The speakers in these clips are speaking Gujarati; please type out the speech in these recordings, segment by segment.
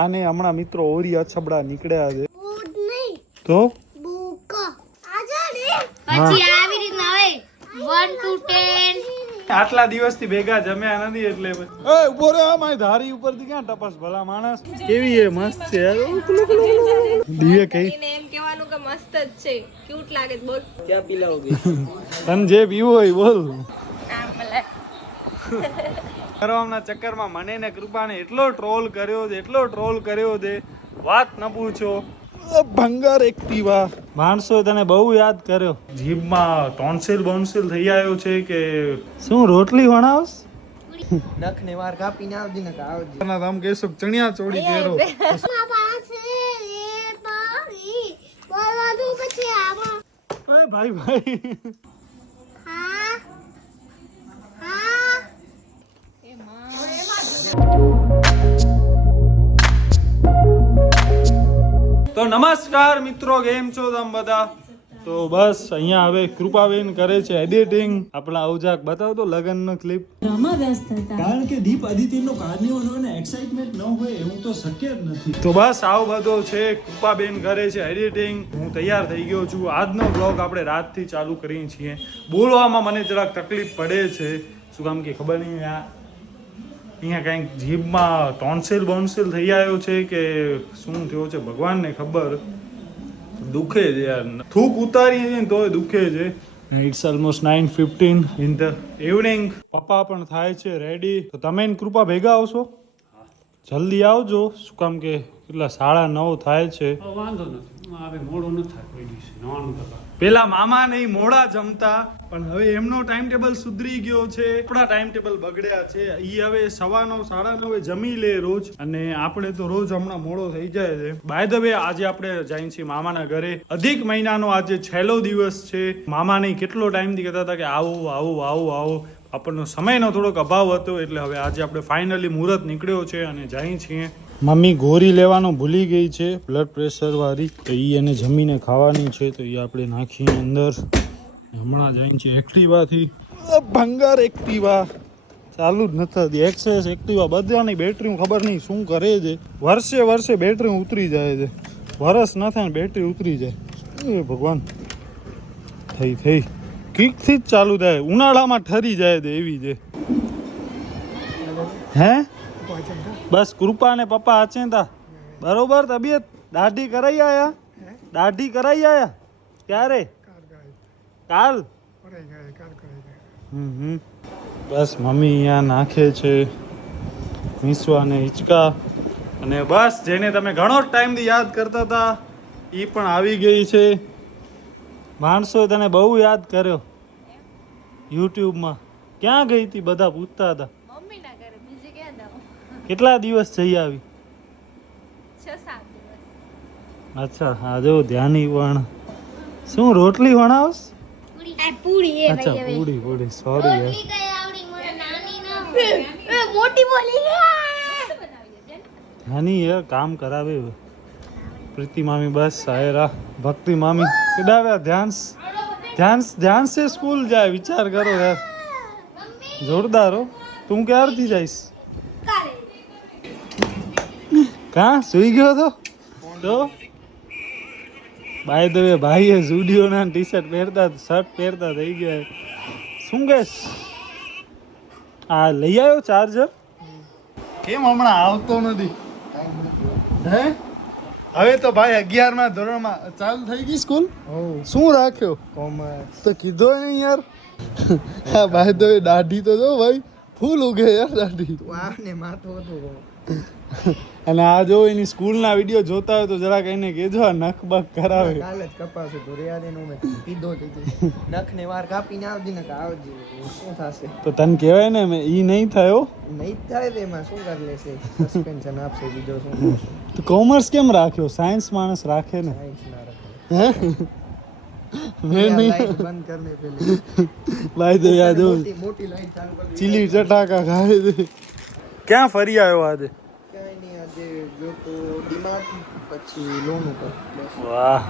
આને હમણાં મિત્રો ઓરી અછબડા નીકળ્યા છે તો પછી આવી રીતના હોય 1 to 10 આટલા દિવસથી ભેગા જમ્યા નથી એટલે એ ઉભો રે આ મારી ધારી ઉપરથી ક્યાં ટપસ ભલા માણસ કેવી એ મસ્ત છે દિવ્ય કઈ એમ કહેવાનું કે મસ્ત જ છે ક્યુટ લાગે છે બોલ क्या पिलाओगे તને જે પીવું હોય બોલ આમ ભલે કરવાના ચક્કરમાં મને ને કૃપાને એટલો ટ્રોલ કર્યો છે વાત ન પૂછો ભંગાર એક્ટિવા માણસો તને બહુ યાદ કર્યો જીભમાં ટોન્સિલ બોન્સિલ થઈ આવ્યો છે કે શું રોટલી વણાવસ नख ने मार कापी ना आवदी ना आवदी ના તમ કેસો ચણિયા ચોળી પહેરો ઓય ભાઈ ભાઈ તો નમસ્કાર મિત્રો, કેમ છો તમે બધા? તો બસ અહીંયા હવે કૃપાબેન કરે છે એડિટિંગ. આપણા અવજાક બતાવતો લગનનો ક્લિપ. કારણ કે દીપ આદિત્યનો કાર્નિવલ હોય ને એક્સાઇટમેન્ટ ન હોય એવું તો શક્ય જ નથી. તો બસ આવો બધો છે. કૃપાબેન કરે છે એડિટિંગ. હું તૈયાર થઈ ગયો છું. આજનો બ્લોગ આપણે રાતથી ચાલુ કરીએ છીએ. બોલવામાં મને જરાક તકલીફ પડે છે. શું કામ કે ખબર નહીં, અહીંયા કંઈક જીભમાં ટોન્સિલ બોન્સિલ થઈ આવ્યો છે કે શું થયો છે ભગવાનને ખબર. દુખે છે યાર, થૂક ઉતારીએ છે ને તોય દુખે છે. It's almost 9:15 in the evening. પપ્પા પણ થાય છે રેડી. તો તમે ને કૃપા ભેગા આવશો? જલ્દી આવજો. શું કામ કે કેટલા 9:30 થાય છે. વાંધો નથી, હવે મોડું નથી થાય કોઈ દિવસે નવાનું કરતા. પેલા મામા નહીં મોડા જમતા, પણ હવે એમનો ટાઈમ ટેબલ સુધરી ગયો છે. આપણા ટાઈમ ટેબલ બગડ્યા છે. ઈ હવે 9:15 9:30 જમી લે રોજ, અને આપણે તો રોજ હમણાં મોડો થઈ જાય છે. બાય ધ વે આજે આપણે જઈએ છીએ મામાના ઘરે. અધિક મહિનાનો આજે છેલ્લો દિવસ છે. મામા નહીં કેટલો ટાઈમથી કહેતા હતા કે આવો આવો આવો આવો. આપણનો સમયનો થોડોક અભાવ હતો, એટલે હવે આજે આપણે ફાઇનલી મુહૂર્ત નીકળ્યો છે અને જઈએ છીએ. મમ્મી ગોરી લેવાનું ભૂલી ગઈ છે, બ્લડ પ્રેશર વાળી. તો એ એને જમીને ખાવાની છે, તો એ આપણે નાખીએ અંદર. હમણાં જઈએ છીએ એક્ટિવાથી. ભંગાર એક્ટિવા ચાલુ જ નથી. એક્સેસ એક્ટિવા બધાની બેટરી ખબર નહીં શું કરે છે. વર્ષે બેટરી ઉતરી જાય છે. વરસ ન થાય ને બેટરી ઉતરી જાય. એ ભગવાન, થઈ કિકથી જ ચાલુ થાય. ઉનાળામાં ઠરી જાય છે એવી છે. હે બસ કૃપા ને પપ્પા હાચેતા બરોબર. તબિયત દાઢી કરાઈ આયા ક્યારે? કાલ. બસ મમ્મી અહીંયા નાખે છે મીસવા ને હિંચકા. અને બસ જેને તમે ઘણો ટાઈમથી યાદ કરતા હતા એ પણ આવી ગઈ છે. માણસોએ તને બહુ યાદ કર્યો યુટ્યુબમાં. ક્યાં ગઈ હતી બધા પૂછતા હતા. મમ્મી ના કરે બીજે ક્યાં જાવ? કેટલા દિવસ જઈ આવી? 6-7 દિવસ. અચ્છા હા, જો ધ્યાની પણ શું રોટલી વણાવસ? પૂરી એ અચ્છા પૂરી સોરી યાર. રોટલી કઈ આવડી મને નાની ના હોય. એ મોટી બોલી ગયા. નાની યાર કામ કરાવે. પ્રીતિ મામી બસ આયરા. ભક્તિ મામી કેડાવ્યા. ધ્યાન સે સ્કૂલ જાય. વિચાર કરો યાર, જોરદાર હો. તું ક્યારથી જઈશ? કાં સુઈ ગયો તો બાય ધ વે ભાઈએ ઝુડિયોના ટી-શર્ટ પહેરતા શર્ટ પહેરતા થઈ ગયા. શું કહેશ? આ લઈ આવ્યો ચાર્જર? કેમ હમણાં આવતો નથી? હે હવે તો ભાઈ 11મા ધોરણમાં ચાલુ થઈ ગઈ સ્કૂલ. શું રાખ્યો? कॉमर्स તો કીધો નહીં યાર. હા ભાઈ તો દાઢી તો જો ભાઈ ફૂલ ઉગે યાર દાઢી. तू आपने माथो तो અને આ જો એની સ્કૂલના વિડીયો જોતા હોય તો જરાક એને કહેજો આ નખ બખ કરાવે. काल ज कपास तो रिया देनो में पीधो थी नख ने मार कापी ना आवदी ना आवदी શું થાશે? તો તને કહેવાય ને મેં ઈ નહીં થયો. નહીં થાય તેમાં શું કરી લેશે? સસ્પેન્શન આપશે બીજો શું? તો કોમર્સ કેમ રાખ્યો? સાયન્સ માણસ રાખે ને. સાયન્સ ના રાખે. મેં નહીં. લાઈટ બંધ કરને પેલે ભાઈ તો યાદ મોટી લાઈટ ચાલુ કરી ચીલી ચટાકા ખાય છે. ક્યાં ફરી આવ્યો આજે? કઈ નહીં આજે જો તો ડીમાર્ટ પછી લોન ઉપર બસ. વાહ,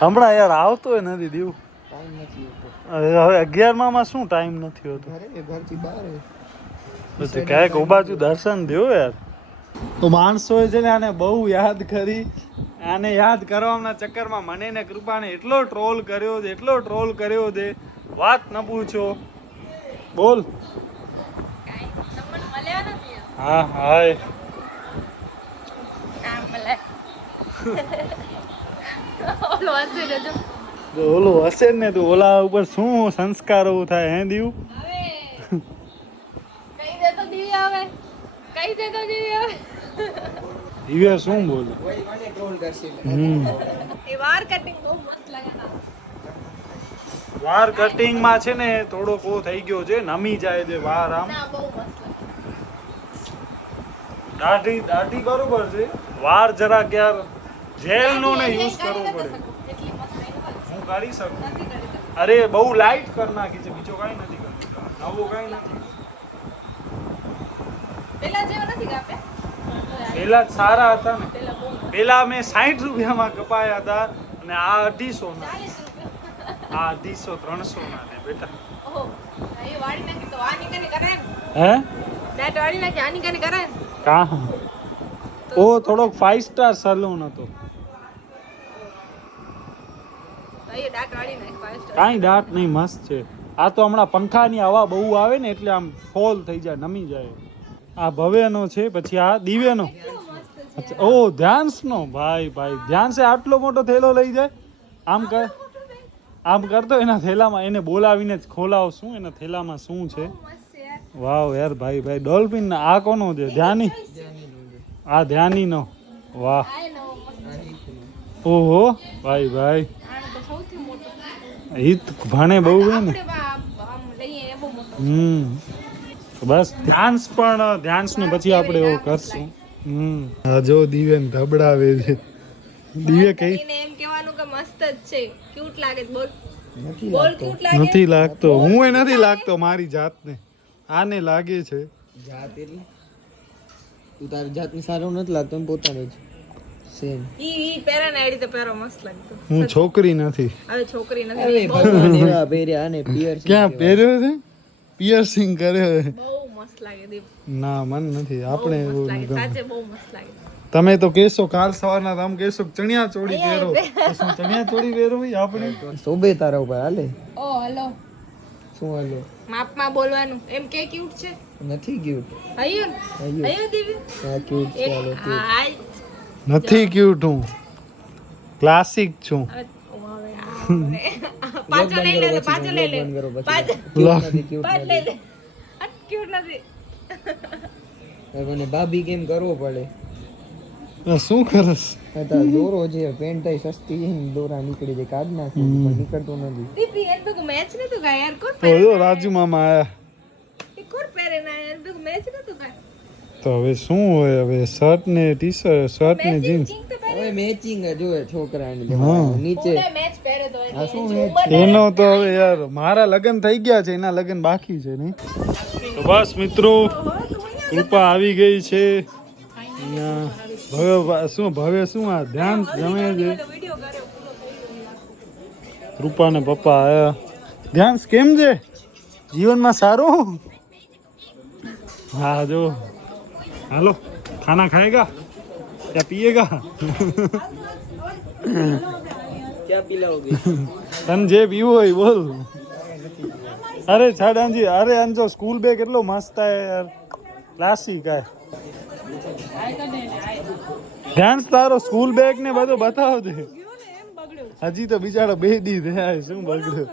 હમણાં યાર આવતો નથી દીવ. ટાઈમ નથી હોતો હવે 11માં શું ટાઈમ નથી હોતો? ઘરે ઘરથી બહાર પછી ક્યાંક ઉબાજુ દર્શન દો યાર. તો માણસોએ છે ને આને બહુ યાદ કરી. આને યાદ કરવાના ચક્કરમાં મને ને કૃપાને એટલો ટ્રોલ કર્યો છે વાત ન પૂછો. બોલ. તમને મળ્યા નથી હા હાય. આમ મળે ઓલો હસી રહ્યો તો ઓલો હશે ને તું ઓલા ઉપર શું સંસ્કારો થાય હે દીવ. હવે કઈ દે તો દિવ્ય હવે કઈ દે તો દિવ્ય હવે દિવ્ય શું બોલે. કોઈ મને ટ્રોલ કરશે એ વાર કટિંગ બહુ મસ્ત લાગે ના વાર કટિંગ માં છે ને થોડોક ઓ થઈ ગયો છે નમી જાય છે વાર આમ. ના બહુ મસ્ત લાગે દાઢી બરોબર છે વાર જરાક યાર જેલ નો ને યુઝ કરવો પડે. એટલી મસ્ત નહીં ખબર હું કરી શકું. નથી કરી શકતી. અરે બહુ લાઈટ કરી નાખી છે બીજો કાંઈ નથી કર્યું નવો કાંઈ નથી. પેલા જેવા નથી કાપે પેલા જ સારા હતા ને. પેલા બહુ પેલા મેં 60 રૂપિયામાં કપાયા હતા અને આ 250 ના 250 300 ના ને બેટા. ઓહો એ વાળી નાખી તો આની કને કરે ને હે દાંત વાળી નાખી આની કને કરે ને કા ઓ થોડોક 5 સ્ટાર સલૂન હતો. તો એ દાંત વાળી નાખી ફાસ્ટ કાંઈ દાંત નહીં મસ્ત છે. આ તો હમણાં પંખાની હવા બહુ આવે ને એટલે આમ ફોલ થઈ જાય નમી જાય. આ ભવ્યનો છે પછી આ દિવ્યનો. અચ્છા ઓ ધ્યાન્સનો ભાઈ ધ્યાન છે આટલો મોટો થેલો લઈ જાય આમ કરતો એના થેલામાં એને બોલાવીને જ ખોલાવ શું એના થેલામાં શું છે. મસ્ત છે યાર વાવ યાર ભાઈ ડોલ્ફિન આ કોનો છે ધ્યાની આ ધ્યાનીનો વાહ આ નવો મસ્ત ઓહો ભાઈ આનો તો સૌથી મોટો હિત ભાણે બહુ હે ને. આપણે આમ લઈએ એ બહુ મોટો બસ ધ્યાન્સ ને પછી આપણે એવું કરશું. હા જો દિવ્યન ધબડાવે છે. દિવ્ય કઈ એને એમ કહેવાનું કે મસ્ત જ છે ક્યુટ લાગે છે બોલ નથી બોલ લાગતો ક્યુટ લાગે નથી લાગતો હું એ નથી લાગતો મારી જાતને આને લાગે છે. જાત એટલે તું તારી જાતને સારું નથી લાગતો એમ પોતાને જ સેમ ઈ પહેરે ને એડી તો પહેરો મસ્ત લાગતો હું છોકરી નથી. હવે છોકરી અરે નથી ભગવાન એવા પહેર્યા અને પિયર્સ ક્યાં પહેર્યો છે પિયર્સિંગ કર્યો છે. બહુ મસ્ત લાગે દીપ ના મન નથી આપણે બહુ મસ્ત એવું લાગે નહીં. સાચે બહુ મસ્ત લાગે તમે તો કહેશો કાલ સવારના તમે કહેશો ચણિયા ચોળી પહેરો તો શું ચણિયા ચોળી પહેરો ભાઈ આપણે શોભે તારા ઉપર હાલે ઓ હલો શું હાલે માપમાં બોલવાનું એમ કે ક્યુટ છે નથી ક્યુટ હયું હયું. હયું દીવી આ ક્યુટ છે હાલો cute. હાય નથી ક્યુટ હું ક્લાસિક છું. પાછો લઈ લે પાછો લઈ લે બંધ કરો પછી. પાછો Cute નથી, cute પાછ નથી. લઈ લે ક્યુટ નથી હવે મને ભાભી કેમ કરવો પડે આ શું કરસ તાર દોરો છે પેન્ટ થાય સસ્તી છે ને દોરા નીકળી જાય કાઢ નાખું પણ નીકળતું નથી દીપી એમ તો મેચ નતું કા યાર કોણ તો જો રાજુ મામા આયા એ કોણ પહેરે ના યાર તો મેચ નતું કા તો હવે શું હોય હવે શર્ટ ને શર્ટ ને જીન્સ જીન્સ તો પહેરે હવે મેચિંગ જોવે છોકરાને હા. નીચે કોને મેચ પહેરે તો આ શું એટલે match? એનો તો હવે યાર મારા લગ્ન થઈ ગયા છે એના લગ્ન બાકી છે નહીં. તો બસ મિત્રો કૃપા આવી ગઈ છે અહીંયા ભવ્ય શું આ ધ્યાન જમે છે. કૃપા ને પપ્પા આયા. ધ્યાન કેમ છે જીવનમાં સારું. હા જો હાલો ખાના ખાएगा क्या पिएगा ક્યાં પીલાઓગે તને જે પીવું હોય બોલ. અરે છાડાજી અરે અંજો સ્કૂલ બેગ કેટલો મસ્ત હે યાર ક્લાસિક હે. ધ્યાન તારો સ્કૂલ બેગ ને બધું બતાવો છે. હજી તો બિચારો 2 દી થયા શું બગડ્યું.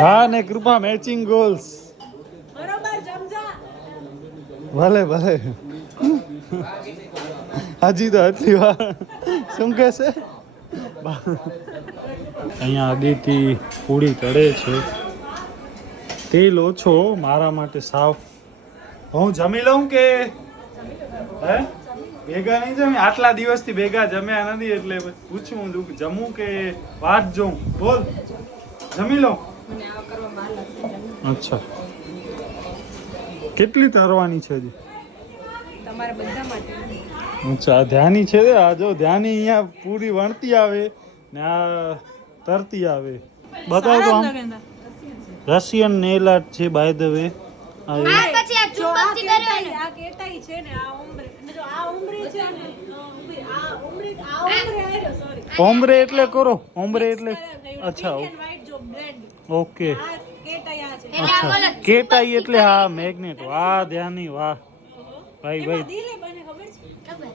હા ને કૃપા મેચિંગ ગોલ્સ ભલે હજી તો આટલી વાર શું કહે છે. અહીંયા આદિથી પૂરી તળે છે. તેલ ઓછો મારા માટે સાફ. હું જમી લઉં કે હે ભેગા નહીં જમી આટલા દિવસથી ભેગા જમ્યા નથી એટલે પૂછું છું કે જમું કે વાત જોઉં. બોલ જમી લઉં. મને આ કરવા વાર લાગશે અચ્છા કેટલી તરવાની છે હજી. તમારા બધા માટે અચ્છા આ ધ્યાની છે આ જો ધ્યાની અહીંયા પૂરી વણતી આવે ને આ તરતી આવે. બતાવો તો આમ રશિયન નેલ આર્ટ છે બાય ધ વે. આ પછી આ જો આ પક્ષી કર્યો ને. આ કેટાઈ છે ને આ ઉમરે અને જો આ ઉમરે છે ને આ ઉમરે સોરી ઓમ્બ્રે એટલે કરો, ઓમ્બ્રે એટલે અચ્છા વ્હાઈટ જો બ્લેન્ડ ઓકે આ કેટાઈ આ છે એટલે આ બોલો કેટાઈ એટલે હા મેગ્નેટ. વાહ ધ્યાની વાહ ભાઈ ભાઈ. દિલે બને ખબર છે ખબર.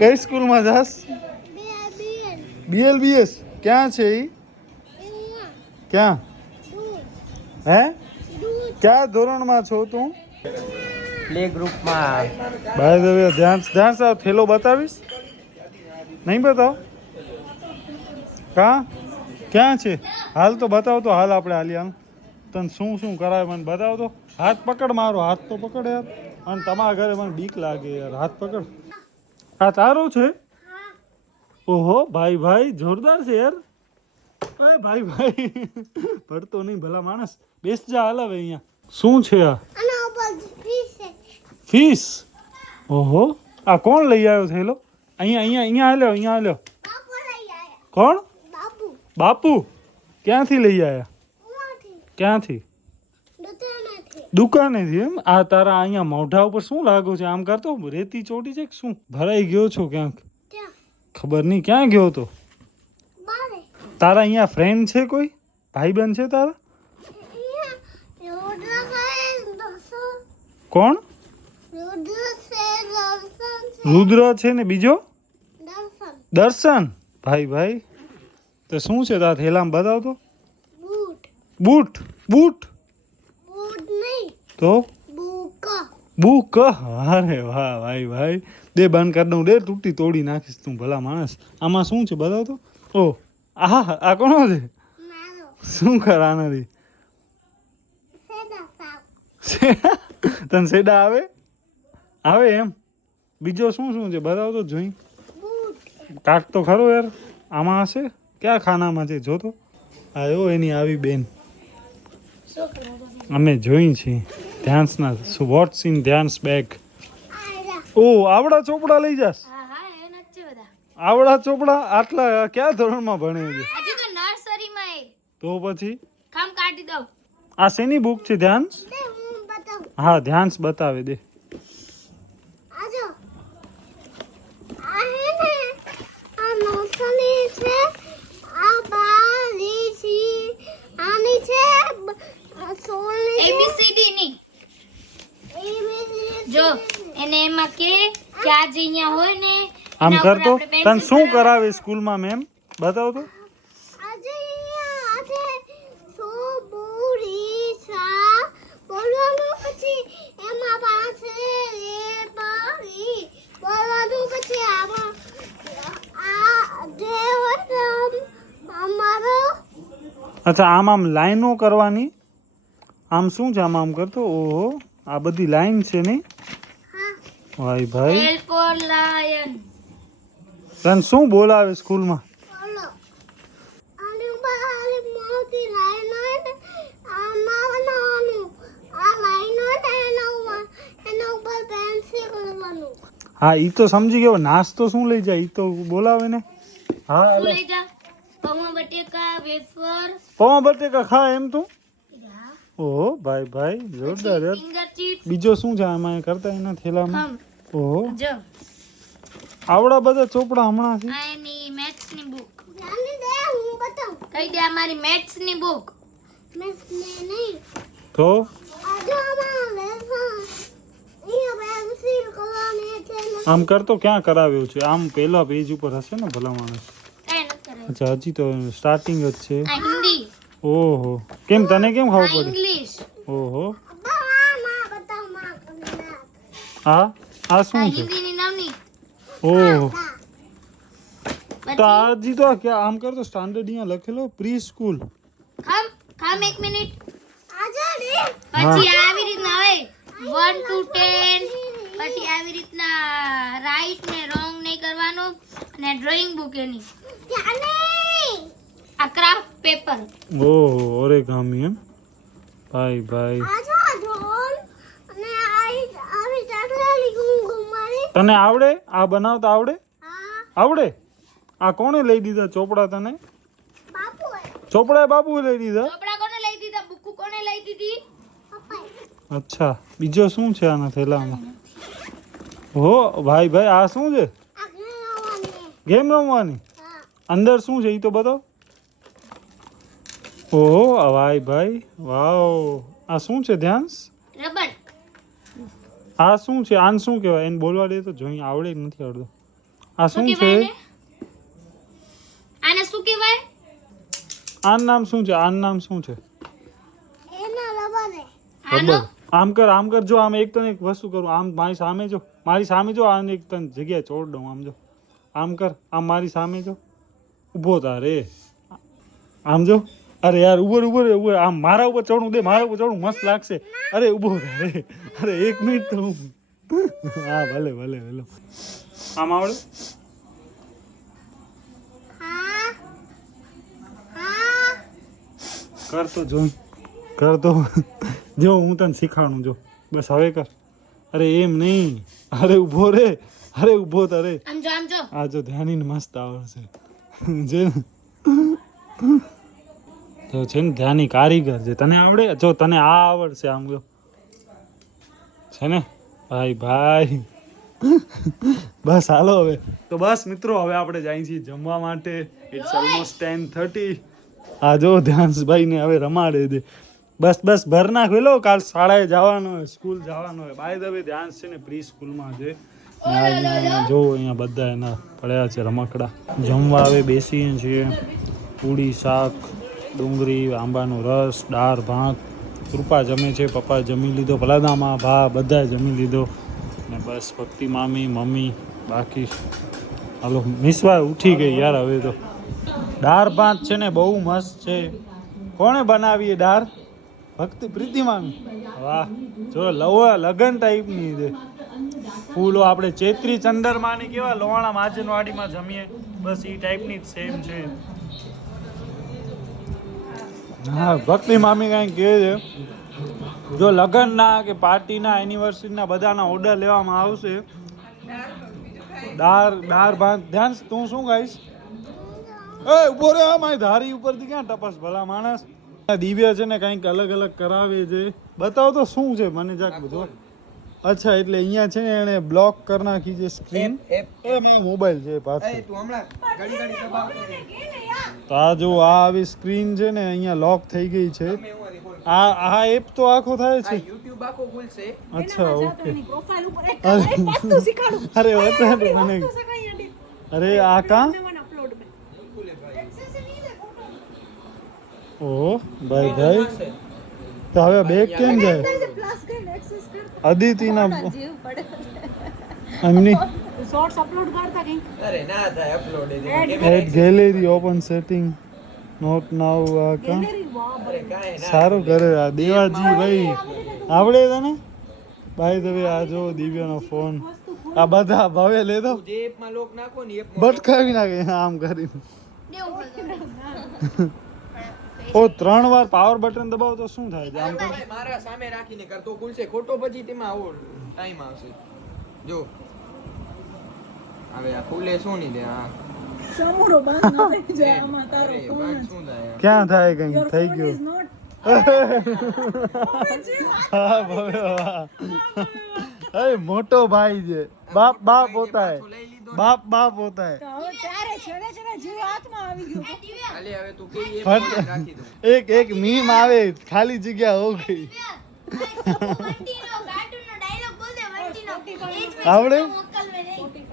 કઈ સ્કૂલમાં જાસ? BLBS ક્યાં છે ઈ? ક્યાં હે? ક્યાં ધોરણમાં છો તું? પ્લે ગ્રુપમાં બાય ધ વે ધ્યાન ધ્યાન સાવ થેલો બતાવીશ? નહીં બતાવ? કા ક્યાં છે? હાલ તો બતાવ તો હાલ આપણે હાલી હાલ. તને શું શું કરાવે મને બતાવ તો. હાથ પકડ મારો, હાથ તો પકડ યાર. અને તમારા ઘરે મને બીક લાગે યાર, હાથ પકડ. આ તારો છે? ઓહો ભાઈ ભાઈ જોરદાર છે યાર. ઓય ભાઈ ભાઈ પડતો નહીં ભલા માણસ. બેસ જા હાલ હવે અહીંયા. શું છે આ? આના ઉપર ફીસ છે. ફીસ? ઓહો આ કોણ લઈ આવ્યો થેલો? અહીંયા અહીંયા અહીંયા હાલ્યો, અહીંયા હાલ્યો. બાપુ લઈ આયા. કોણ? બાપુ બાપુ ક્યાંથી લઈ આવ્યા? ઉમાંથી ક્યાંથી? દુકાનેથી. દુકાનેથી એમ? આ તારા અહીંયા મોઢા ઉપર શું લાગ્યું છે? આમ કરતો રેતી ચોટી છે કે શું? ભરાઈ ગયો છો ક્યાંક? ત્યાં ખબર નહીં ક્યાં ગયો તો. બારે તારા અહીંયા ફ્રેન્ડ છે કોઈ? ભાઈબંધ છે તારા? અહીંયા રુદ્ર છે દર્શન. કોણ? રુદ્ર છે દર્શન છે. રુદ્ર છે ને બીજો? દર્શન દર્શન. ભાઈ ભાઈ તો શું છે તારા થેલામાં બતાવ તો. Boot boot? બૂટ બૂટ નહીં તો બુક. બુક. અરે વાહ ભાઈ ભાઈ. દે બંધ કરી દઉં, દે તૂટી તોડી નાખીશ તું ભલા માણસ. આમાં શું છે બતાવ તો. ઓ આહા આ કોનો છે? મારો શું કર આનાથી? સેડા સાપ. તને સેડા આવે? આવે એમ? બીજો શું શું છે બતાવ તો જોઈ. બૂટ કાટ તો ખરો યાર. આમાં હશે? ક્યાં ખાનામાં છે જો તો. આવ્યો એની આવી બેન. અમે જોઈ છીએ ધ્યાન્સના વોટ્સ ઇન ધ્યાન્સ બેગ. આયરા. ઓ આવડા ચોપડા લઈ જાસ? હા હા એના જ છે બધા. આવડા ચોપડા આટલા ક્યાં ધોરણમાં ભણે છે? હજી તો નર્સરીમાં એ. તો પછી કામ કાઢી દઉં. આ શેની બુક છે ધ્યાન્સ? દે હું બતાવું. હા ધ્યાન્સ બતાવે દે. આજો આ હે ને આ નર્સરી છે. આ બારી છે. આની છે સોલની એબીસીડી ની. જો એને એમાં કે આ જે અહીંયા હોય ને આમ એના ઉપર કરતો આપણે તને pencil શું બનાવવાનું. કરાવે સ્કૂલમાં મેમ બતાવ તો. આજે અહીંયા આજે સોબુરી સા બોલવાનું પછી એમાં પાસે રે પારી બોલવાનું પછી આમાં આ જે હોય ને અમારો અચ્છા આમ આમ લાઈનો કરવાની. આમ શું છે આમ આમ કરતો? ઓહો આ બધી લાઈન છે ને. હા ભાઈ ભાઈ એલ ફોર લાયન તને શું બોલાવે સ્કૂલમાં? બોલો આની ઉપર આલી મોટી લાઈન હોય ને આમાં નાનું આ લાઈન હોય ને એના ઉપર પેન્સિલ કરવાનું. હા ઈ તો સમજી ગયો. નાસ્તો શું લઈ જાય ઈ તો બોલાવે ને. હા શું એટલે લઈ જા પૌવા બટેકા વેફર પૌવા બટેકા ખા એમ તું? ઓહો ભાઈ ભાઈ જોરદાર યાર. ફિંગર ચિપ્સ બીજો શું છે આમાં કરતા એના થેલામાં? ઓહો જો આવડા બધા ચોપડા હમણાં છે. આ એની મેથ્સ ની બુક જાની દે હું બતાઉં કહી દે અમારી મેથ્સ ની બુક મેથ્સ ની નહીં તો આજો આમાં લેસન અહીંયા પેન્સિલ કરવાની છે ને આમ કરતો ક્યાં કરાવ્યો છે? આમ પહેલા પેજ ઉપર હશે ને ભલા માણસ. કઈ ન કરે અચ્છા હજી તો સ્ટાર્ટિંગ જ છે. આ હિન્દી ઓહો કેમ તને કેમ આ ખબર પડી? ઇંગ્લિશ ઓહો માં બતાવ માં આ આ આ શું છે? હિન્દી ની નામની ઓહો તો પછી હજી તો ક્યાં આમ કરતો સ્ટાન્ડર્ડ અહીંયા લખેલો પ્રી સ્કૂલ. ખામ એક મિનિટ આજો ને પછી આવી રીતના આવે 1 to 10 પછી આવી રીતના રાઈટ ને રોંગ નહીં કરવાનું અને ડ્રોઈંગ બુક એની આ ક્રાફ્ટ પેપર ઓહો ઓરેગામી એમ ભાઈ ભાઈ. આજો ડ્રોન અને આવી ચાટલી ગુમારી તને આવડે આ બનાવતા આવડે? હા આવડે? આ કોણે લઈ દીધા ચોપડા તને? બાપુ ચોપડા બાપુએ લઈ દીધા? ચોપડા કોને લઈ દીધા બુક કોને લઈ દીધી પપ્પાએ અચ્છા બીજો શું છે આના થેલામાં? હો ભાઈ ભાઈ આ શું છે? ગેમ રમવાની? અંદર શું છે એ તો બતાવો. ઓહો ભાઈ ભાઈ વાવ આ શું છે ધ્યાન્સ? રબર. આ શું છે? આને શું કહેવાય? એને બોલવા દે તો જોઈ આવડે જ નથી આવડતું. આ શું છે? આને શું કહેવાય? આનું નામ શું છે? આનું નામ શું છે? આનો આમ કર જો આમ એક તને એક વસ્તુ કરું આમ મારી સામે જો આને એક તને જગ્યાએ છોડ દઉં આમ જો આમ કર આમ મારી સામે જો ઊભો તારે આમ જો અરે યાર ઉભો આમ મારા ઉપર ચડું મસ્ત લાગશે. અરે ઊભો તારે અરે 1 મિનિટ તો હા ભલે આમ આવડે? કર તો જો હું તને શીખાડું જો બસ હવે કર. અરે એમ નહીં અરે ઊભો તારે આમ જો આ જો ધ્યાનીને મસ્ત આવડશે જે તો છે ને ધ્યાની કારીગર છે. તને આવડે? જો તને આ આવડશે આમ જો છે ને ભાઈ બસ હાલો હવે તો બસ મિત્રો હવે આપણે જઈએ છીએ જમવા માટે. It's almost 10:30. આ જો ધ્યાનભાઈ ને હવે રમાડે દે બસ ભર નાખ વેલો કાલ શાળાએ જવાનો હોય સ્કૂલ જવાનો હોય. બાય ધ વે ધ્યાન છે ને પ્રી સ્કૂલમાં છે. અહીંયા જો અહીંયા બધા એના પડ્યા છે રમકડા. જમવા હવે બેસીએ છીએ. પૂરી શાક ડુંગળી આંબાનો રસ દાળ ભાત. કૃપા જમે છે પપ્પા જમી લીધો ભલાદામાં ભા બધા જમી લીધો ને બસ ભક્તિ મામી મમ્મી બાકી હાલો મિસવા ઉઠી ગઈ યાર હવે તો. દાળ ભાત છે ને બહુ મસ્ત છે. કોણે બનાવી એ દાળ? ભક્તિ પ્રીતિ મામી. વાહ જો લગન ટાઈપની છે. ફૂલો આપણે ચૈત્રી ચંદ્રમાની કેવા લોહાણા માજનવાડીમાં જમીએ બસ એ ટાઈપની જ સેમ છે. હા ભક્તિ મામી કાંઈ કહે છે જો લગ્નના કે પાર્ટીના એનિવર્સરીના બધાના ઓર્ડર લેવામાં આવશે. દાળ ભાત. ધ્યાન તું શું ખાઈશ? એ ઉભો રે મારી ધારી ઉપરથી ક્યાં ટપસ ભલા માણસ. દિવ્ય છે ને કંઈક અલગ કરાવે છે. બતાવો તો શું છે મને જાક બધો. અચ્છા એટલે અહીંયા છે ને એને બ્લોક કરી નાખી છે સ્ક્રીન. એ મારો મોબાઈલ છે પાછો. તો આ જો આ આવી સ્ક્રીન છે ને અહીંયા લોક થઈ ગઈ છે. આ એપ તો આખો થાય છે. YouTube આખો ખુલશે. અચ્છા ઓકે. પ્રોફાઇલ ઉપર એક વસ્તુ શીખાડું. અરે વતાડે મને. અરે આ કા અપલોડ મે ઓહ ભાઈ તો હવે બેગ કેમ જાય? પ્લસ કરીને એક્સેસ કર અદિતિના જીવ પડે એમની શોર્ટ્સ અપલોડ કરતા કઈ અરે ના થાય upload add gallery open setting not now આ કા ગેલેરી વાહ ભાઈ સારું કરે આ દેવાજી ભાઈ આવડે તને? ભાઈ તમે આ જો દિવ્યાનો ફોન આ બધા ભાવે લેતો જે એપમાં લોક નાખો ને એપ બટકાવી નાખે આમ કરીને. ઓ 3 વાર પાવર બટન દબાવો તો શું થાય છે? આમ કર. મારા સામે રાખીને કરતો ખુલશે ખોટો પછી તેમાં આવો ટાઈમ આવશે જો હવે આ ખુલે શું નહીં દે આ સમૂરો બંધ ન થઈ જાય આમાં તારો અરે ફોન ભાઈ શું થાય ક્યાં થાય કઈ થઈ ગયું. હા ભાવે વાહ. અરે મોટો ભાઈ છે. બાપ હોતા હે. બાપ હોતા હે. હવે ત્યારે છેડે જીવ હાથમાં આવી ગયો ખાલી હવે તું કઈ એપ ફટ. રાખી દઉં એક મીમ આવે ખાલી જગ્યા હો ગઈ. આવડે?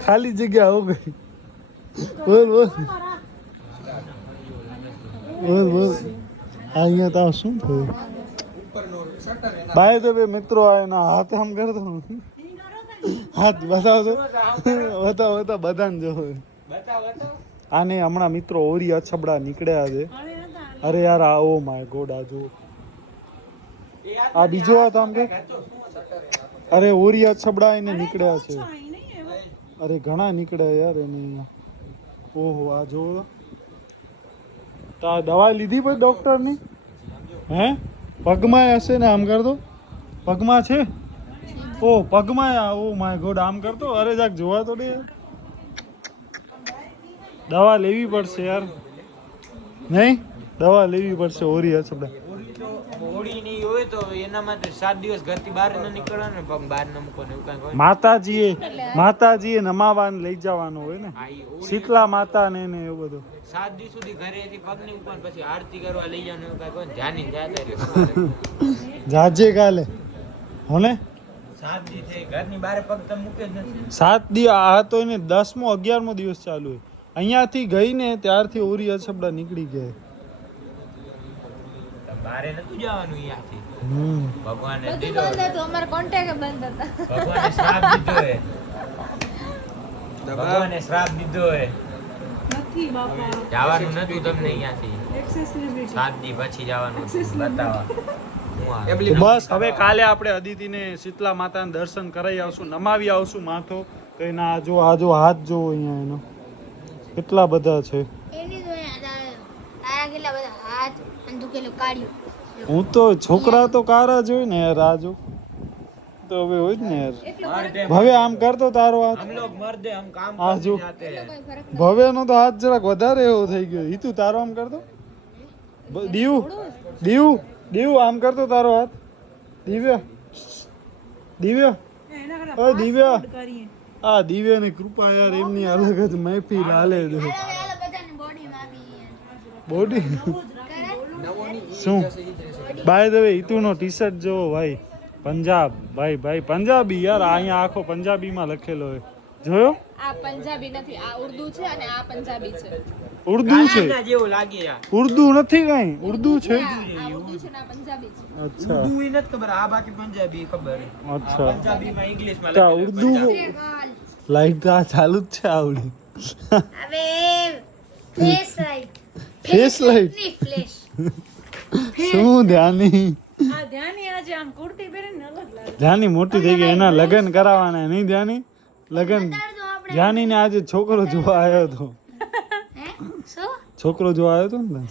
ખાલી જગ્યા હો ગઈ. બોલ અહીંયા તો શું થયું? બાય તો બે મિત્રો આયા હાથ આમ કરતો હાથ બતાવો બધાને જો આને હમણાં મિત્રો ઓરી અછબડા નીકળ્યા છે. અરે યાર આ ઓ માય ગોડ આ જો આ બીજો હાથ આમ કે અરે ઓરી અછબડા એને નીકળ્યા છે. અરે ઘણા નીકળ્યા યાર એને અહીંયા. ઓહો આ જો તો આ દવા લીધી પછી ડોક્ટરની? હે પગમાં હશે ને આમ કરતો પગમાં છે. ઓ પગમાં ઓ માય ગોડ આમ કરતો. અરે જાક જોવા તો દે દવા લેવી પડશે યાર. નહીં દવા લેવી પડશે ઓરી હશે તો હોળી ની હોય તો એના માટે 7 દિવસ ઘરથી બહાર ન નીકળવાનું, પગ બહાર ન મૂકવાનું એવું કાંઈક હોય. માતાજીએ નમાવાને લઈ જવાનું હોય ને, હા, ઈ હોળી શીતલા માતા ને એવું બધું. 7 દિવસ સુધી ઘરેથી પગ નહીં મૂકવાનું, પછી આરતી કરવા લઈ જવાનું એવું કાંઈક હોય ને, ધ્યાનથી જાતા રહ્યો. જાજે કાલે હોને 7 દી થઈ ઘરની બહાર પગ તમે મૂકે જ નથી. 7 દી આ તો એને 10મો 11મો દિવસ ચાલુ હોય. અહીંયાથી ગઈ ને ત્યારથી ઓરી અછબડા નીકળી ગયા. બારે નતું જવાનું અહીંયાથી. ભગવાને બધું દીધો, બંધ હતું, અમારા કોન્ટેક્ટ બંધ હતા. ભગવાને શ્રાપ દીધો હે, ભગવાને શ્રાપ દીધો હે. નથી બાપા. જવાનું નતું તમને અહીંયાથી. 7 દી પછી જવાનું હતું બતાવવા. બસ હવે કાલે આપણે અદિતિને શીતલા માતાના દર્શન કરાવી આવશું, નમાવી આવશું માથો. તો એના આજો હાથ જોવો અહીંયા એનો કેટલા બધા છે. એની તો તારા કેટલા બધા હાથ અને તું કેટલું કાઢ્યું. હું તો છોકરા તો કારા જ હોય ને યાર, આજો તો હવે હોય જ ને યાર. ભવે આમ કરતો તારો હાથ, हम लोग मर्द हैं, हम काम આ જો करते जाते हैं. ભવેનો તો હાથ જરાક વધારે એવો થઈ ગયો. ઈ તું તારો આમ કરતો, દીવ દીવ દીવ આમ કરતો તારો હાથ. દિવ્ય દિવ્ય ઓ દિવ્ય, આ દિવ્યની કૃપા યાર, એમની અલગ જ મહેફિલ હાલે છે. બધાની બોડીમાં આવી બોડી શું બાય ધ વે ઈતુનો ટી શર્ટ જોવો ભાઈ, પંજાબ ભાઈ ભાઈ પંજાબી યાર. અહીંયા આખો પંજાબીમાં લખેલો હોય, જોયો? આ પંજાબી નથી, આ ઉર્દુ છે અને આ પંજાબી છે. ઉર્દુ છે, ગાના જેવું લાગે યાર. ઉર્દુ નથી કઈ, ઉર્દુ છે. આ ઉર્દુ છે ને આ પંજાબી છે. અચ્છા ઉર્દુ ઈ નથી ખબર, આ બાકી પંજાબી ખબર. અચ્છા. પંજાબીમાં ઇંગ્લિશમાં તા લખેલું ઉર્દુ પંજાબી. લાઈટ તો આ ચાલુ જ છે આવડી. હવે ફેસ લાઈટ ફેસ લાઈટ ની ફ્લેશ શું ધ્યાની આ ધ્યાની આજે આમ કુર્તી પહેરીને અલગ લાગે. ધ્યાની મોટી થઈ ગઈ, એના લગ્ન કરાવવાના નહીં ધ્યાની લગ્ન. ધ્યાની ને આજે છોકરો જોવા આવ્યો હતો, હે શું છોકરો જોવા આવ્યો હતો ને,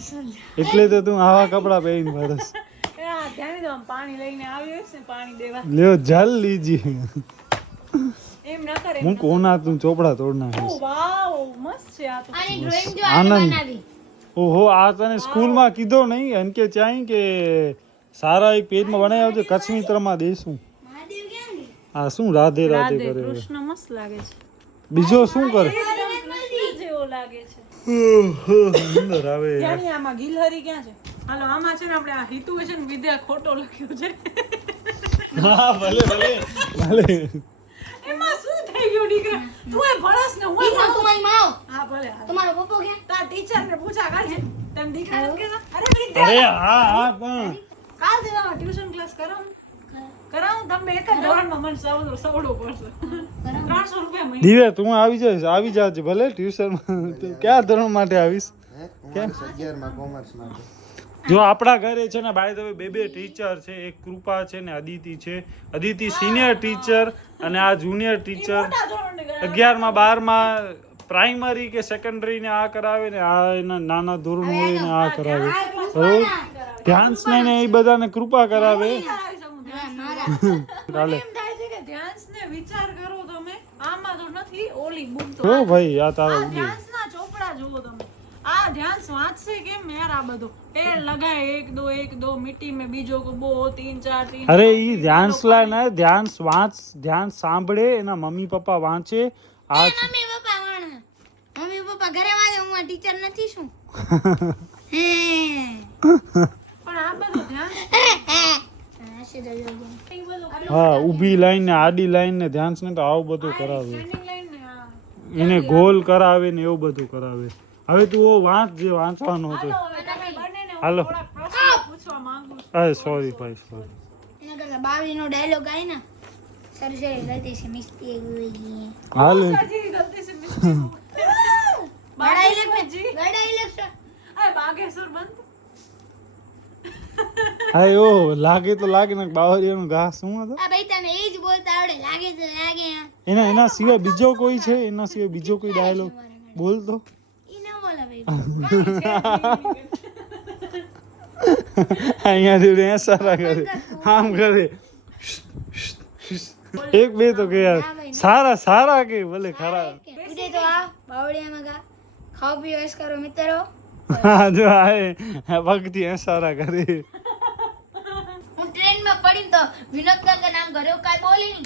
એટલે તો તું આવા કપડા પહેરીને ફરસ. આ ધ્યાની તો આમ પાણી લઈને આવ્યો છે, પાણી દેવા. લ્યો જલ લીજી, એમ ના કરે. હું કોના તું ચોપડા તોડ ઓ નાખીશ. વાવ મસ્ત છે આ તો. આની ડ્રોઈંગ જો આનંદ. આને બનાવી. ઓહો, આ તને સ્કૂલમાં કીધો નહીં એમ કે ચાઈ કે સારા એક પેજમાં બનાવી આવજો, કચ્છ મિત્રમાં દેશું. મહાદેવ ક્યાં ગઈ? આ શું રાધે રાધે રાધે કરે, કૃષ્ણ મસ્ત લાગે છે. બીજો શું કરે? કૃષ્ણ જેવો લાગે છે. અંદર આવે યાર. ધ્યાની આમાં ગિલહરી ક્યાં છે? હાલો આમાં છે ને આપણે આ હિતુ છે ને વિદ્યા ખોટો લખ્યો છે. હા ભલે ભલે ભલે. એમાં શું થઈ ગયું દીકરા? તું એ ભણસ ને હું ઈ માં તું મારી માં આવ. હા ભલે હાલ. તમારો પપ્પો ક્યાં? તાર ટીચર ને પૂછા કરજે. તને દીકરા એમ કહેતા? અરે અરે વિદ્યા હા હા પણ કાલ દેવા ટ્યુશન ક્લાસ કરાવું તમે એક જ ધોરણમાં મને સવડો પડશે. 300 રૂપિયા મહિને. દિવ્યા તું આવી જઈશ, આવી જાજે ભલે ટ્યુશનમાં. તું કયા ધોરણ માટે આવીશ? કેમ? 11માં કોમર્સ માટે. જો આપણા ઘરે છે ને બાય ધ વે બે ટીચર છે, એક કૃપા છે ને અદિતિ છે. અદિતિ સિનિયર ટીચર અને આ જુનિયર ટીચર. મોટા ધોરણને ગયા. 11માં 12માં પ્રાઇમરી કે સેકન્ડરી ને આ કરાવે ને આ એના નાના ધોરણ હોય ને આ કરાવે. બરોબર? ધ્યાન્સને ને એ બધાને કૃપા કરાવે. આવી શકું ધ્યાન. ચાલે એમ થાય છે કે ધ્યાન્સને વિચાર કરો તમે. આમાં તો નથી ઓલી બુક તો. હો ભાઈ આ તારો આ ઉડી. ધ્યાન્સના ચોપડા જુઓ તમે. આ ધ્યાન્સ વાંચશે કેમ યાર આ બધો? ટેલ લગાય 1 2 1 2 મિટ્ટી में બીજો કો બો 3 4 3. અરે ઈ ધ્યાન્સ લા ને ધ્યાન વાંચ, ધ્યાન સાંભળે, એના મમ્મી પપ્પા વાંચે. આ મમ્મી પપ્પા વાણ. મમ્મી પપ્પા ઘરે વાંચે, હું ટીચર નથી શું? હે પણ આ બધું ધ્યાન હશે તો જો. એ બધું હા, ઊભી લાઈન ને આડી લાઈન ને ધ્યાન ને તો આવું બધું કરાવે. સ્ટેન્ડિંગ લાઈન ને આ. એને ગોલ કરાવે ને એવું બધું કરાવે. હવે તું ઓ વાંચ જે વાંચવાનો હતો. હાલો હવે તમે બંનેને હું હાલો. થોડાક પ્રશ્નો પૂછવા માંગુ છું. અરે સોરી ભાઈ સોરી. એના કરતા બાવીનો ડાયલોગ આય ને. સરી સરી ગલતી છે મિસ્ટેક હોઈ ગઈ. હાલ સાજી ગલતી સે મિસ્ટેક. ગડા ઇલેક્શન. અરે બાગેશ્વર બંધ. હા ઓ લાગે તો લાગે ને બાવરિયાનું ઘાસ શું હતો? આ ભાઈ તને એ જ બોલતા આવડે, લાગે તો લાગે. એના સિવાય બીજો કોઈ છે? એના સિવાય બીજો કોઈ ડાયલોગ બોલ તો. ઈ ન બોલે ભાઈ. અહીંયા સારા કરે, આમ કરે, એક બે તો કે યાર સારા સારા કે ભલે ખરા. ઉડે તો આ બાવળિયામાં ગા. ખાઓ પીઓ એશ કરો મિત્રો. હા જો આએ ભક્તિ સારા કરે. વિનોદ કાકા નામ ઘરે કાઈ બોલે નહીં.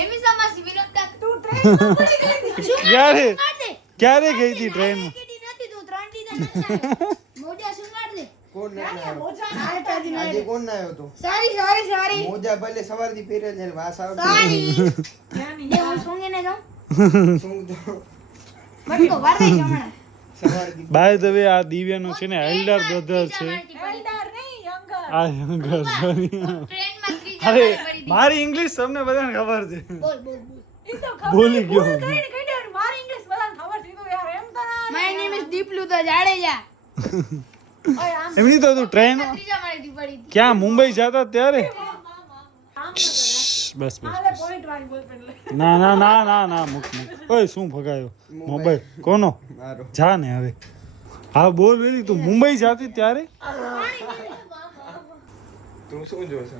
એમી સમાસી વિનોદ કાકા તું ટ્રેનમાં પડી ગઈ હતી. ક્યારે ગઈ હતી ટ્રેન? કેડી નથી તું 3 દી તને મોજા સુંગાડ દે. કોણ નથી આવ્યો? મોજા આજે કોણ ના આવ્યો તો? સોરી મોજા ભલે સવારથી પહેરેલ છે ને વાસ આવતી સોરી ક્યાંની ને હું સોંગે ને જાઉં શું તો મટકો વારે હમણાં સવારથી બાય ધ વે આ દિવ્યાનો છે ને એલ્ડર બ્રધર છે. એલ્ડર નહીં યંગર. આ younger, sorry. ટ્રેનમાં ત્રીજા અરે માળે પડી મારી ઇંગ્લિશ તમને બધાને ખબર છે. બોલ ઈ તો ખબર બોલી ગયો. ભૂલ કરીને કહી દેવાનું. મારી ઇંગ્લિશ બધાને ખબર છે. ઈ તો યાર એમ તો ના. માય નેમ ઇઝ દીપલુ તો જાડેજા ઓય આમ એમની તો તું ટ્રેન ત્રીજા માળેથી પડી હતી. ક્યાં મુંબઈ જતા ત્યારે? આમ બસ હાલે પોઈન્ટ વાળી બોલ પેલે. ના મૂક. ઓય શું ફગાયો મોબાઈલ કોનો? મારો જા ને હવે. હા બોલ વેલી તું મુંબઈ જાતી ત્યારે? તું શું જોશે?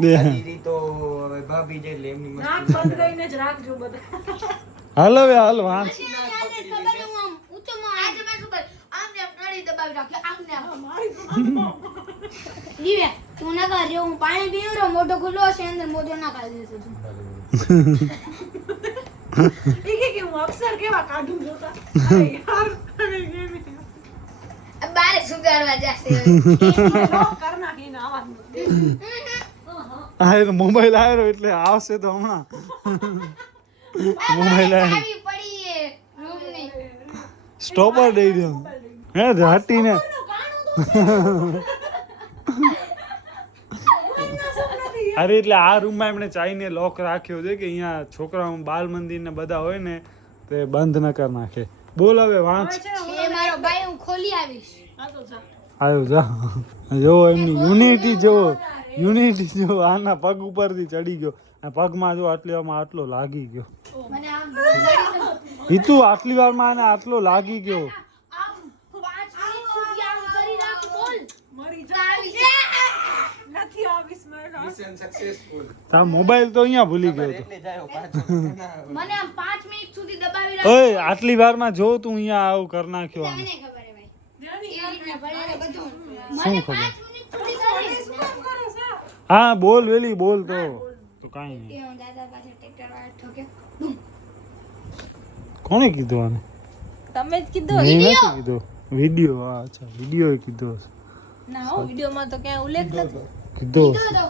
બે દીદી તો હવે ભાભી છે એટલે એમની મસ્તી નાક બંધ કરીને જ રાખજો બધા. હાલ હવે હાલ વાંચ. ખબર હું આમ ઊંચોમાં આજે મેં શું કર્યું? આમ ને આમ નળી દબાવી રાખ્યો આમને આમ. દિવ્યા તું ના કર હું પાણી પીવું રહ્યો મોઢો ખુલ્લો હશે અંદર મોઢો ના કાઢી દેશે તું. ઈ કે હું અક્ષર કેવા કાઢું જોતા. અરે યાર અરે કેવી. બારે સુગાડવા જશે લોક કર નાખીને આવાજ નથી. હા એ તો મોબાઈલ આવ્યો એટલે આવશે તો હમણાં. મોબાઈલ આવ્યો આવી પડી એ રૂમની સ્ટોપર દઈ દો હે હટીને. અરે એટલે આ રૂમમાં એમણે ચાઈને લોક રાખ્યો છે કે અહીંયા છોકરાઓ બાલ મંદિર ને બધા હોય ને તે બંધ ન કરી નાખે. બોલ હવે વાંચ. એ મારો ભાઈ હું ખોલી આવીશ. આ તો જા. આવ્યો જા જો એમની યુનિટી જો આના પગ ઉપરથી ચડી ગયો અને પગમાં જો આટલો લાગી ગયો. મને આમ હિતુ આટલી વારમાં આને આટલો લાગી ગયો. આમ 5 મિનિટ સુધી આમ કરી રાખ બોલ મરી તો જા. આવી નથી આવીશ મેં. મિશન સક્સેસફુલ તારો મોબાઈલ તો અહીંયા ભૂલી ગયો હતો. એટલે જાયો પાછો મને આમ 5 મિનિટ સુધી દબાવી રાખ. ઓય આટલી વારમાં જો તું અહીંયા આવું કરી નાખ્યો આમ. મને ખબર હે ભાઈ ધ્યાની એ રીતના ભણ્યા બધું શું મને ખબર? 5 મિનિટ સુધી કરી શું કામ કરે છે? હા બોલ વેલી બોલ તો કાંઈ નહીં. એ હું દાદા પાસે ટ્રેક્ટર વાળા ઠોકે કોણે કીધું આને? તમે જ મેં નથી કીધું. વિડીયો હા અચ્છા વિડીયો કીધો હશે. ના હો વિડિયોમાં તો ક્યાં ઉલ્લેખ નથી. કીધો હશે. તો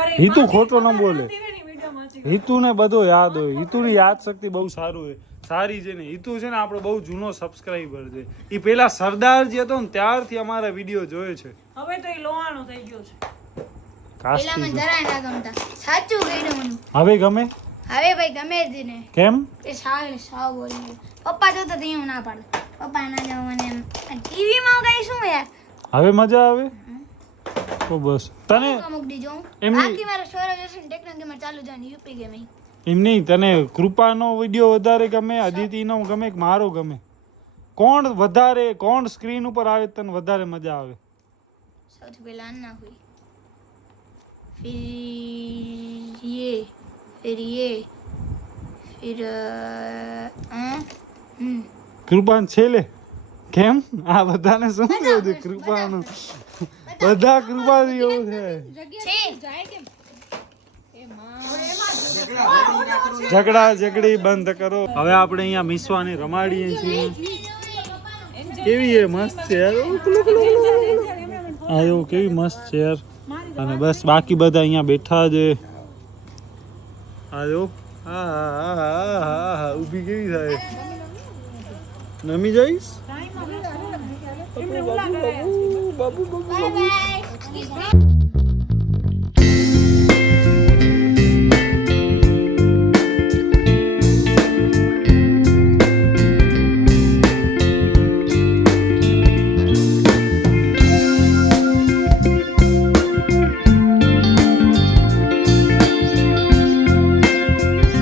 અરે હિતુ ખોટો ન બોલે. ટીવીની વિડિયોમાં છે. હિતુને બધો યાદ હોય. હિતુની યાદ શક્તિ બહુ સારું હોય સારી છે ને. હિતુ છે ને આપણો બહુ જૂનો સબસ્ક્રાઈબર છે. એ પેલા સરદારજી હતો ને ત્યારથી અમારા વિડીયો જોયો છે. હવે તો એ લોહાણો થઈ ગયો છે. પેલા મને જરાય ના ગમતા સાચું કહ્યું મને હવે ગમે હવે ભાઈ ગમે જ ને કેમ? એ સાવ બોલી પપ્પા જોતા તો હું ના પાડું પપ્પા ના જાવ મને ટીવીમાં કઈ શું યાર હવે મજા આવે તો બસ તને અમુક દીજો એમની- બાકી મારો સ્વરાજ હશે ને ટેકનોલોજીમાં ચાલુ જાય યુપી ગેમિંગ એમ નહીં તને કૃપાનો વિડીયો વધારે ગમે અદિતિનો ગમે કે મારો ગમે? કોણ સ્ક્રીન ઉપર આવે તને વધારે મજા આવે? સૌથી પહેલા अन्ना हुई फिर ये फिर કૃપાન છેલે કેમ આ બધાને શું કહ્યું છે કૃપાનું બધા કૃપાથી એવું થાય ઝઘડી બંધ કરો. હવે આપણે અહીંયા મિસવાની રમાડીએ છીએ. કેવી એ મસ્ત છે યાર. આ એવું કેવી મસ્ત છે યાર. અને બસ બાકી બધા અહીંયા બેઠા છે. આ જો હા ઊભી કેવી થાય નમી જઈશ. એમને ઓલા કરે. Bye bye